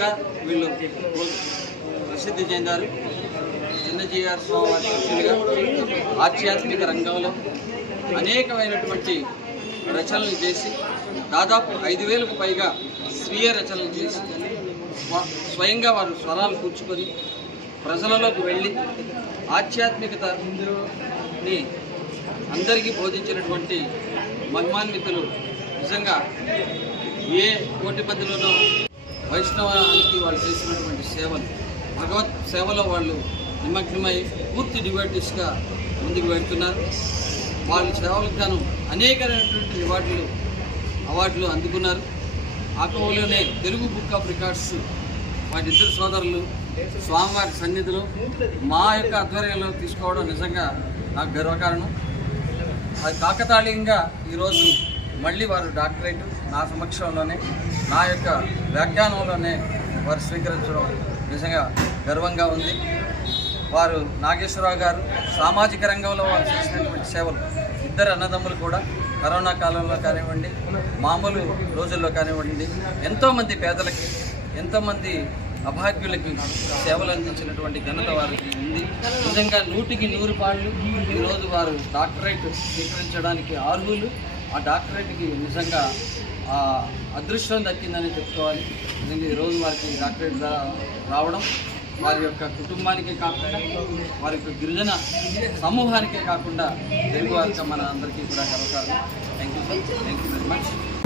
గా వీళ్ళు ప్రసిద్ధి చెందారు చిన్నజీఆర్ స్వామి ఆధ్యాత్మిక రంగంలో అనేకమైనటువంటి రచనలు చేసి దాదాపు ఐదు వేలకు పైగా స్వీయ రచనలు చేసి స్వయంగా వారు స్వరాలు కూర్చుకొని ప్రజలలోకి వెళ్ళి ఆధ్యాత్మికతని అందరికీ బోధించినటువంటి మహిమాన్వితులు నిజంగా ఏ కోటి మందిలోనూ వైష్ణవానికి వాళ్ళు చేసినటువంటి సేవలు భగవత్ సేవలో వాళ్ళు నిమగ్నమై పూర్తి డివైటీస్గా ముందుకు వెళ్తున్నారు వాళ్ళ సేవలకు గాను అనేకమైనటువంటి రివార్డులు అవార్డులు అందుకున్నారు ఆటోలోనే తెలుగు బుక్ ఆఫ్ రికార్డ్స్ వారిద్దరు సోదరులు స్వామివారి సన్నిధిలో మా యొక్క ఆధ్వర్యంలో తీసుకోవడం నిజంగా నాకు గర్వకారణం అది కాకతాళీయంగా ఈరోజు మళ్ళీ వారు డాక్టరేట్ నా సమక్షంలోనే నా యొక్క వ్యాఖ్యానంలోనే వారు స్వీకరించడం నిజంగా గర్వంగా ఉంది వారు నాగేశ్వరరావు గారు సామాజిక రంగంలో వారు చేసినటువంటి సేవలు ఇద్దరు అన్నదమ్ములు కూడా కరోనా కాలంలో కానివ్వండి మామూలు రోజుల్లో కానివ్వండి ఎంతోమంది పేదలకి ఎంతోమంది అభాగ్యులకి సేవలు అందించినటువంటి ఘనత వారికి ఉంది నిజంగా నూటికి నూరు పాళ్ళు ఈరోజు వారు డాక్టరేట్ స్వీకరించడానికి అర్హులు ఆ డాక్టరేట్కి నిజంగా ఆ అదృష్టం దక్కిందని చెప్పుకోవాలి నిజంగా ఈరోజు వారికి డాక్టరేట్ రావడం వారి యొక్క కుటుంబానికే కాకుండా వారి యొక్క గిరిజన సమూహానికే కాకుండా తెలుగు వారికి మన అందరికీ కూడా కలగాలి thank you sir thank you very much